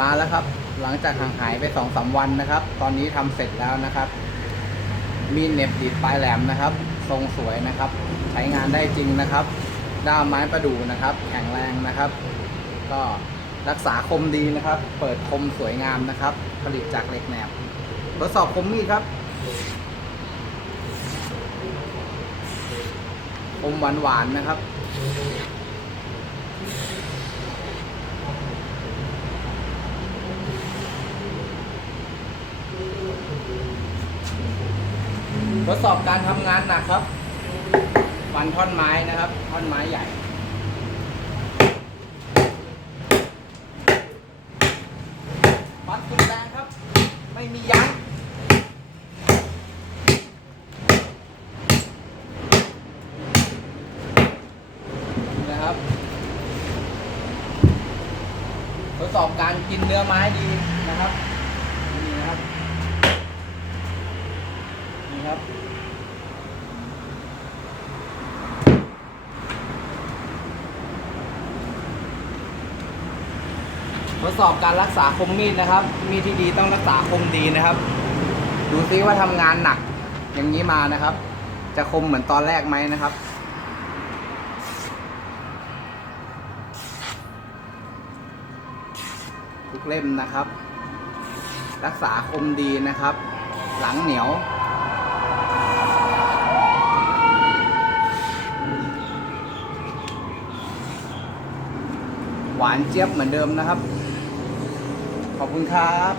มาแล้วครับ หลังจากห่างหายไปสองสามวันนะครับ ตอนนี้ทำเสร็จแล้วนะครับ มีเน็บดีดปลายแหลมนะครับ ทรงสวยนะครับ ใช้งานได้จริงนะครับ ด้ามไม้ประดู่นะครับ แข็งแรงนะครับ ก็รักษาคมดีนะครับ เปิดคมสวยงามนะครับ ผลิตจากเหล็กแหนบทดสอบคมมีดครับคมหวานหวานๆนะครับ ทดสอบการทำงานหนักครับ ฟันท่อนไม้นะครับ ท่อนไม้ใหญ่ปัดสุดแรงครับ ไม่มียั้งนี่นะครับ ทดสอบการกินเนื้อไม้ดีนะครับ นี่นะครับ นี่ครับ ทดสอบการรักษาคมมีดนะครับ มีดที่ดีต้องรักษาคมดีนะครับ ดูซิว่าทำงานหนัก อย่างนี้มานะครับ จะคมเหมือนตอนแรกไหมนะครับทุกเล่มนะครับ รักษาคมดีนะครับ หลังเหนียว หวานเจี๊ยบเหมือนเดิมนะครับ ขอบคุณครับ